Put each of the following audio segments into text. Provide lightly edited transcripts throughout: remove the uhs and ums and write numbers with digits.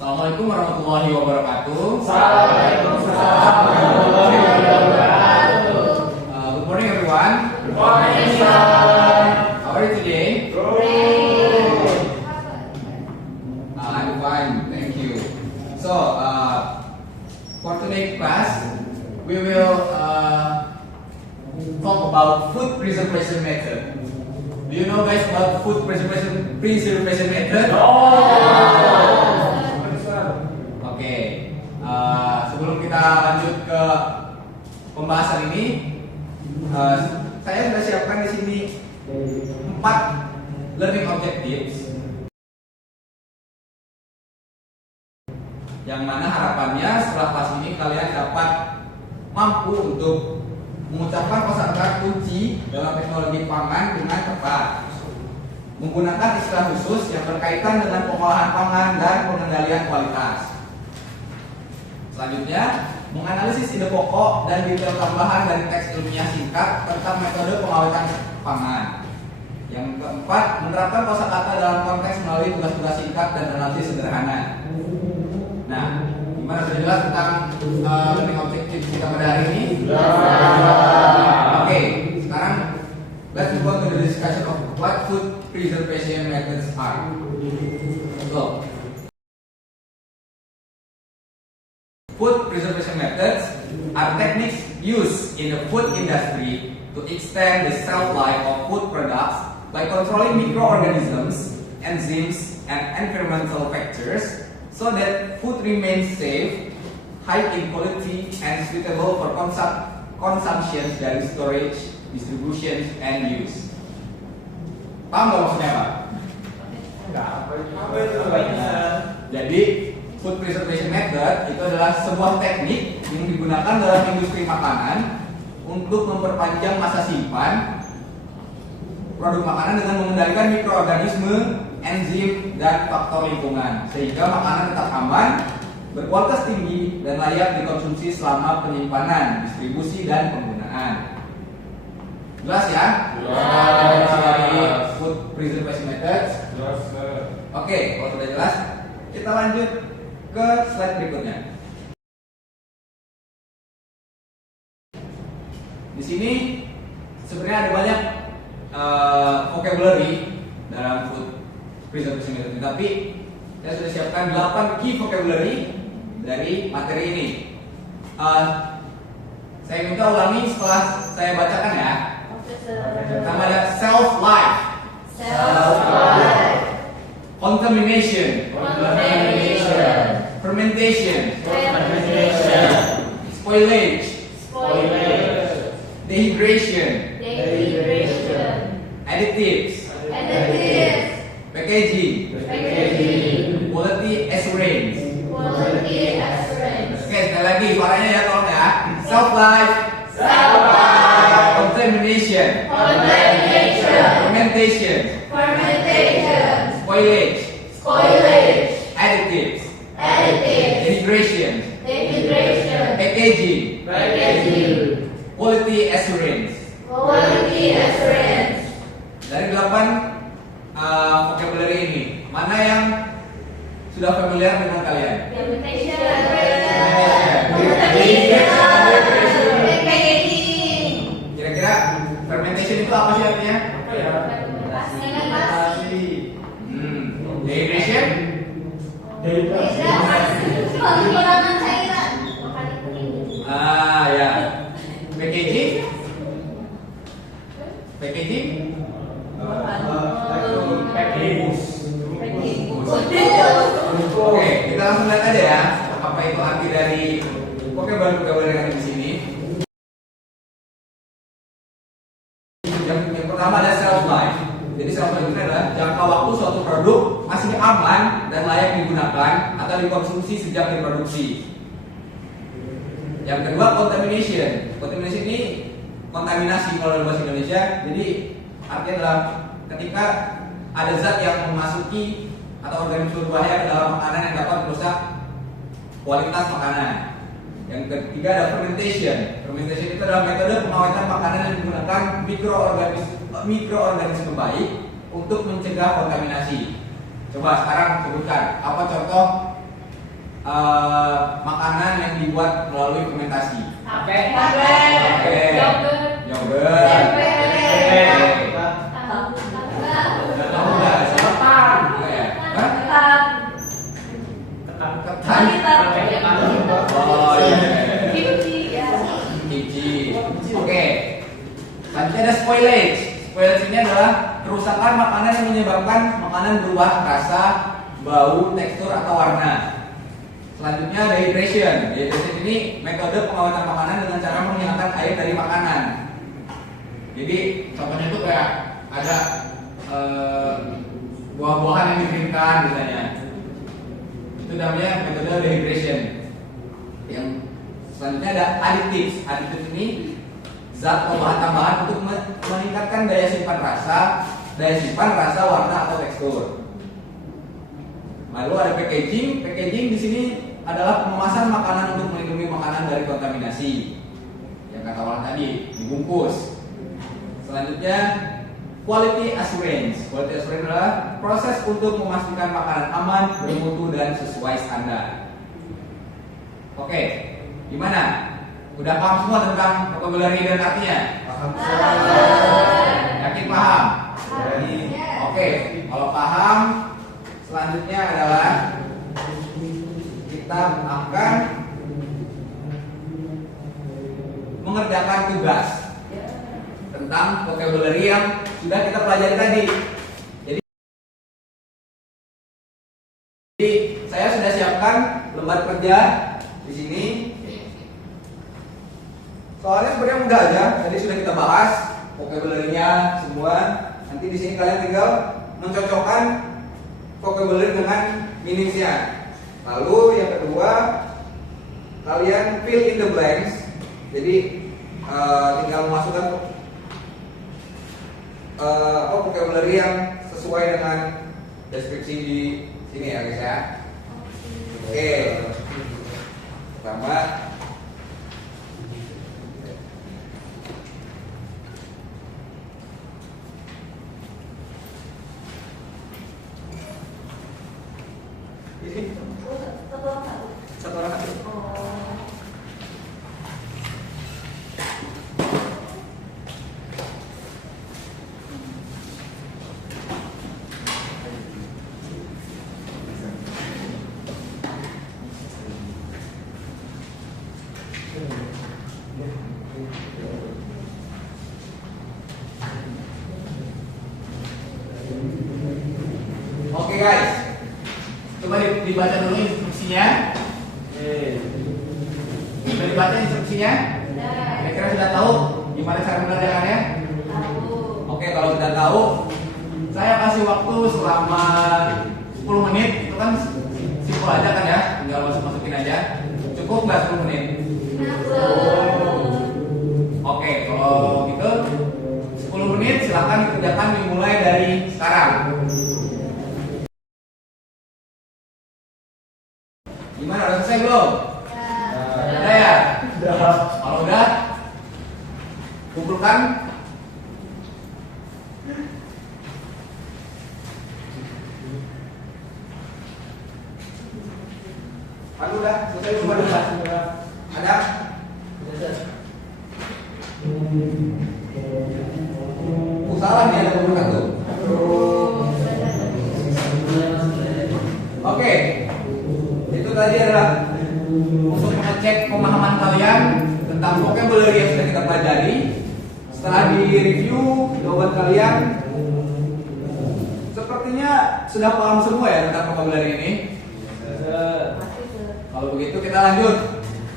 Assalamualaikum warahmatullahi wabarakatuh. Waalaikumsalam warahmatullahi wabarakatuh. Good morning everyone. Good morning, sir. How are you today? Great. I'm fine, thank you. So, for today's class, we will talk about food preservation method. Do you know guys about food preservation method? Oke, sebelum kita lanjut ke pembahasan ini, saya sudah siapkan di sini 4 learning objectives, yang mana harapannya setelah kelas ini kalian dapat mampu untuk mengucapkan kosakata kunci dalam teknologi pangan dengan tepat, menggunakan istilah khusus yang berkaitan dengan pengolahan pangan dan pengendalian kualitas. Selanjutnya, menganalisis ide pokok dan detail tambahan dari teks ilmiah singkat tentang metode pengawetan pangan. Yang keempat, menerapkan kosakata dalam konteks melalui tugas-tugas singkat dan analisis sederhana. Nah, gimana sudah jelas tentang learning objective kita pada hari ini? Oke, sekarang let's move on to the discussion of what food preservation methods are. So, food preservation methods are techniques used in the food industry to extend the shelf life of food products by controlling microorganisms, enzymes, and environmental factors so that food remains safe, high in quality, and suitable for consumption dari storage, distribution, and use. Paham nggak maksudnya Pak? Jadi food preservation method itu adalah sebuah teknik yang digunakan dalam industri makanan untuk memperpanjang masa simpan produk makanan dengan mengendalikan mikroorganisme, enzim, dan faktor lingkungan sehingga makanan tetap aman, berkualitas tinggi, dan layak dikonsumsi selama penyimpanan, distribusi, dan penggunaan. Jelas ya? Dari food preservation methods. Oke, kalau sudah jelas, kita lanjut ke slide berikutnya. Di sini sebenarnya ada banyak vocabulary dalam food preservation method, tapi saya sudah siapkan 8 key vocabulary dari materi ini. Saya minta ulangi setelah saya bacakan ya. Pertama ada shelf life, contamination, fermentation, spoilage, dehydration, additives, packaging, quality assurance. Oke, sekali lagi suaranya ya, tolong ya. Shelf life, contamination, fermentation, spoilage, additives, dehydration, packaging, quality assurance. Dari 8 vocabulary ini, mana yang sudah familiar dengan kalian? Kira-kira fermentation itu apa sih artinya? Dehydration? Ya. Packaging? Oke, kita langsung lihat aja ya apa itu arti dari vocabulary yang ada di sini. Yang pertama ada shelf life. Jadi shelf life itu adalah jangka waktu suatu produk masih aman dan layak digunakan atau dikonsumsi sejak diproduksi. Yang kedua contamination. Contamination ini kontaminasi kalau dalam bahasa Indonesia. Jadi artinya adalah ketika ada zat yang memasuki atau organisme berbahaya ke dalam makanan yang dapat merusak kualitas makanan. Yang ketiga ada fermentation. Fermentation itu adalah metode pengawetan makanan yang menggunakan mikroorganisme baik untuk mencegah kontaminasi. Coba sekarang sebutkan apa contoh makanan yang dibuat melalui fermentasi? Tape. Yogurt. Tempe. Tahu nggak? Ketan. Hah? Ketan. Oh iya. Kimchi. Oke. Selanjutnya ada spoilage. Spoilage ini adalah kerusakan makanan yang menyebabkan makanan berubah rasa, bau, tekstur atau warna. Selanjutnya dehydration. Dehydration ini metode pengawatan makanan dengan cara menghilangkan air dari makanan. Jadi contohnya itu kayak ada buah-buahan yang dikeringkan misalnya. Itu namanya metode dehydration. Yang selanjutnya ada additives. Additives ini zat atau bahan tambahan untuk meningkatkan daya simpan rasa, warna atau tekstur. Lalu ada packaging. Packaging di sini adalah pengemasan makanan untuk melindungi makanan dari kontaminasi. Yang kata orang tadi, dibungkus. Selanjutnya quality assurance. Quality assurance adalah proses untuk memastikan makanan aman, bermutu dan sesuai standar. Oke, gimana? Udah paham semua tentang vocabulary dan artinya? Paham. Yakin paham? Oke, kalau paham, selanjutnya adalah kita akan mengerjakan tugas tentang vocabulary yang sudah kita pelajari tadi. Jadi saya sudah siapkan lembar kerja di sini. Soalnya sebenarnya mudah aja. Tadi sudah kita bahas vocabulary-nya semua. Nanti di sini kalian tinggal mencocokkan vocabulary dengan meaning-nya. Lalu yang kedua, kalian fill in the blanks. Jadi tinggal memasukkan vocabulary yang sesuai dengan deskripsi di sini ya guys ya. Oke. Pertama, satu orang satu. Oke guys, coba dibaca dulu instruksinya. Sudah dibaca instruksinya? Kira-kira sudah tahu gimana cara mengerjakannya? Oke, kalau sudah tahu, saya kasih waktu selama 10 menit. Itu kan simpel aja kan ya, tinggal masukin aja. Cukup nggak 10 menit? Oke, kalau gitu 10 menit silakan dikerjakan dimulai dari sekarang. Gimana, udah selesai belum? Udah ya? Kalau udah, kumpulkan. Kan udah selesai semua udah. Ada? Salah nih, ada kumpulkan tuh. Oke. Itu tadi adalah untuk mengecek pemahaman kalian tentang vocabulary yang sudah kita pelajari. Setelah di-review jawaban kalian, sepertinya sudah paham semua ya tentang vocabulary ini. Kalau begitu kita lanjut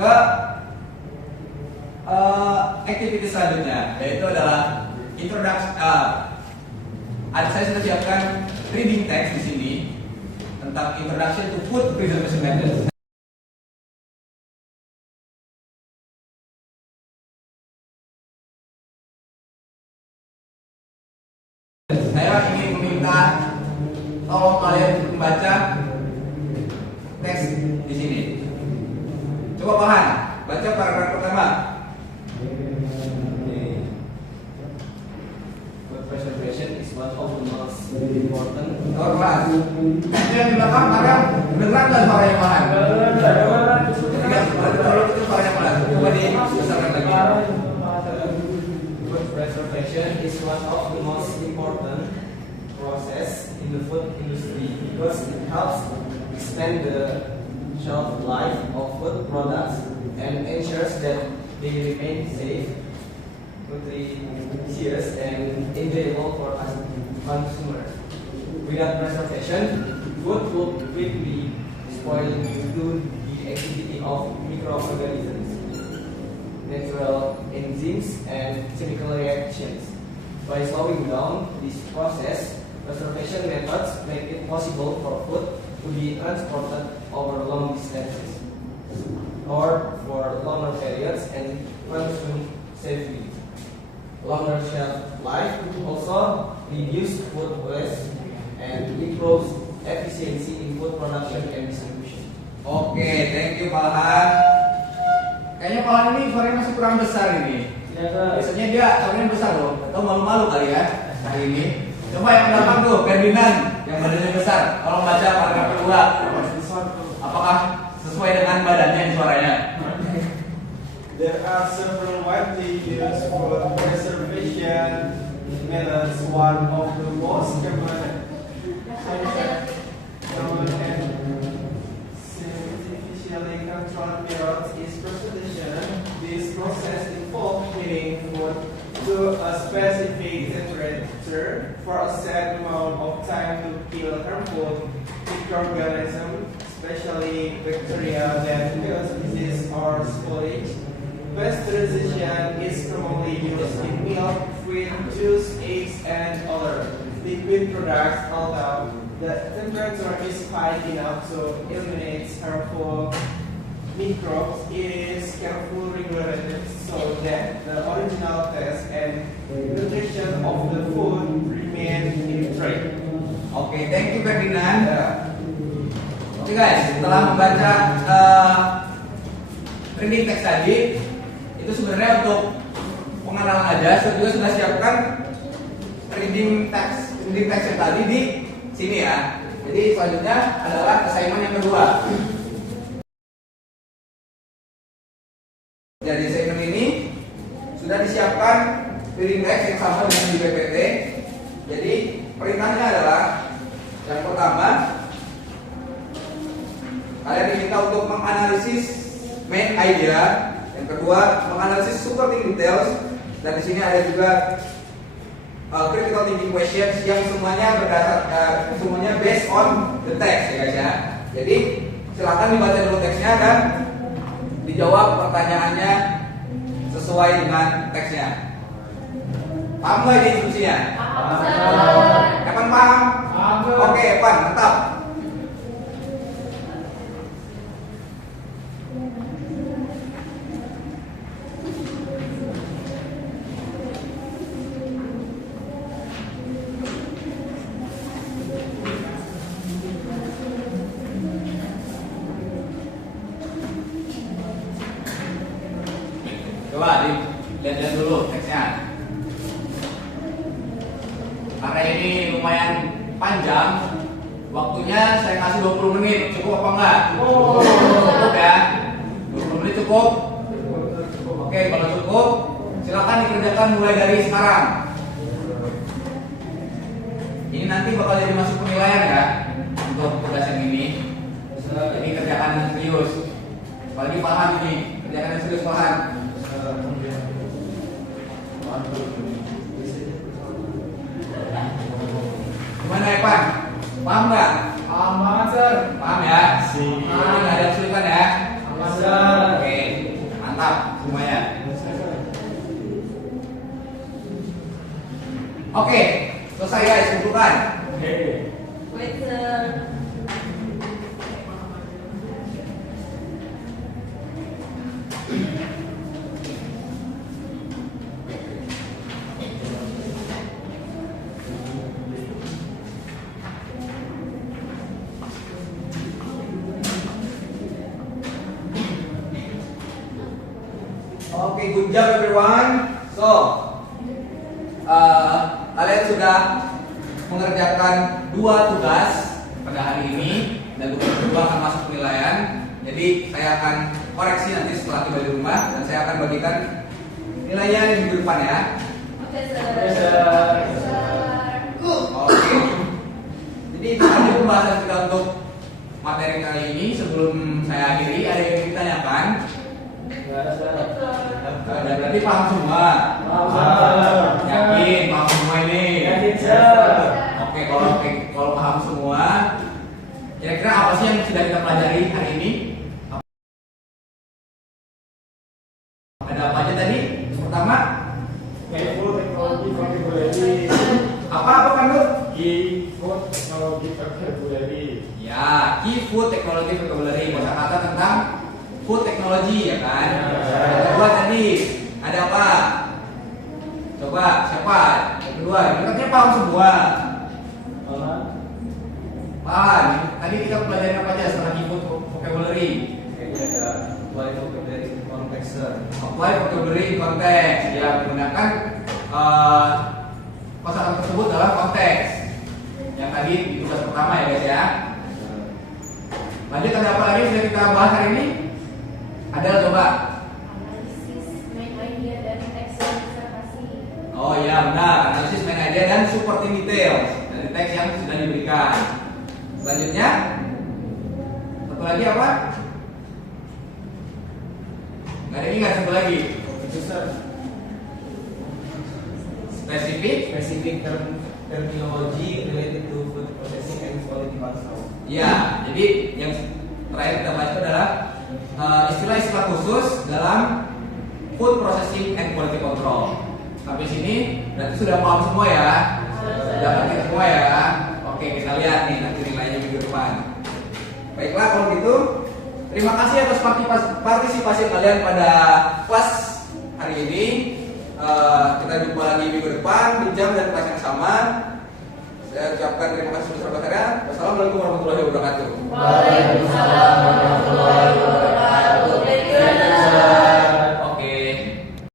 ke activity selanjutnya, yaitu adalah introduction. Saya sudah siapkan reading text di sini tentang introduction to food preservation methods. Saya ingin meminta tolong kalian membaca teks di sini. Coba Pahan, baca paragraf pertama. Food preservation is one of the most very important. Keluar kelas. Itu yang di belakang ada dengar nggak suaranya pelan? Kalau itu suaranya pelan. Coba dibesarkan lagi. Food preservation is one of the most important process in the food industry because it helps extend the shelf life of food products and ensures that they remain safe, nutritious, and enjoyable for us consumers. Without preservation, food would quickly spoil due to the activity of microorganisms, natural enzymes, and chemical reactions. By slowing down this process, preservation methods make it possible for food to be transported over long distances or for longer periods and consumed safely. Longer shelf life also reduce food waste and improves efficiency in food production and distribution. Oke, thank you Pak Lahan. Kayaknya Pak Lahan ini suaranya masih kurang besar ini. Biasanya dia suaranya besar loh. Atau malu-malu kali ya hari ini. Coba yang belakang tuh, Ferdinand yang badannya besar. Kalau baca paragraf kedua, apakah sesuai dengan badannya ini suaranya? There are several widely used food preservation methods. One of the most common and scientifically controlled methods is preservation. This process involves heating food to a specific temperature for a set amount of time to kill harmful microorganisms, especially bacteria that cause disease or spoilage. Pasteurization is commonly used in milk, fruit, juice, eggs, and other liquid products, although the temperature is high enough to eliminate harmful microbes. It is carefully regulated so that the original taste and nutrition of the food remain intact. Oke, thank you Ferdinand. Oke guys, setelah membaca reading text tadi, itu sebenarnya untuk pengenalan aja. Saya juga sudah siapkan reading text yang tadi di sini ya. Jadi selanjutnya adalah assignment yang kedua. Jadi assignment ini sudah disiapkan reading text yang sama dengan di PPT. Jadi perintahnya adalah yang pertama, kalian diminta untuk menganalisis main idea. Yang kedua, menganalisis supporting details, dan di sini ada juga critical thinking questions yang semuanya semuanya based on the text ya guys ya. Jadi silakan dibaca dulu teksnya dan dijawab pertanyaannya sesuai dengan teksnya. Paham nggak ini instruksinya? Evan paham? Oke, Evan, mantap. Coba dilihat dulu teksnya. Karena ini lumayan panjang, waktunya saya kasih 20 menit. Cukup apa enggak? Cukup ya? 20 menit cukup? Oke, kalau cukup silakan dikerjakan mulai dari sekarang. Ini nanti bakal jadi masuk penilaian ya untuk tugas yang ini. Jadi kerjakan yang serius. Apalagi paham ini, kerjakan yang serius paham. Gimana Evan? Paham nggak? Paham banget, Sir. Paham ya? Nggak ada kesulitan ya? Paham, Sir. Oke, mantap semuanya. Oke, selesai guys, kumpulkan. Wait, Sir. Oke, good job everyone. So, kalian sudah mengerjakan 2 tugas pada hari ini dan tugas kedua akan masuk penilaian. Jadi saya akan koreksi nanti setelah tiba di rumah dan saya akan bagikan nilainya di minggu depan ya. Oke, Oke, sir. sir. Oke. Jadi itu tadi pembahasan kita untuk materi kali ini. Sebelum saya akhiri, ada yang ingin ditanyakan? Nggak ada, sir. Ada, berarti paham semua. Paham, sir. Yakin paham semua ini? Yakin, sir. Oke, kalau paham semua, kira-kira apa sih yang sudah kita pelajari hari ini? Ada apa aja tadi? Pertama, Keyboard teknologi vocabulary. apa Pandu? Keyboard teknologi vocabulary. Ya, key food technology vocabulary, kata-kata tentang food technology ya kan? Yang kedua tadi ada apa? Coba siapa? Yang kedua, ini katanya paham semua. Paham? Tadi kita pelajari apa aja setelah key food vocabulary? Kayaknya ada apply vocabulary konteks, sir. Apply vocabulary konteks, ya menggunakan kosakata tersebut dalam konteks. Yang tadi di tugas pertama ya guys ya. Lanjut, ada apa lagi yang sudah kita bahas hari ini? Ada coba. Analisis main idea dan teks yang observasi. Oh iya benar, analisis main idea dan supporting details dari teks yang sudah diberikan. Selanjutnya, satu lagi apa? Nggak ada, ingat satu lagi. Itu, sir. Spesifik. Terminology related to food processing and quality control. Ya, jadi yang terakhir kita bahas itu adalah istilah-istilah khusus dalam food processing and quality control. Sampai sini berarti sudah paham semua ya? Sudah ngerti semua ya? Oke, kita lihat nih nanti nilainya minggu depan. Baiklah kalau gitu, terima kasih atas partisipasi kalian pada kelas hari ini. Kita jumpa lagi minggu depan di jam dan kelas yang sama. Saya ucapkan terima kasih sebesar-besarnya. Wassalamualaikum warahmatullahi wabarakatuh.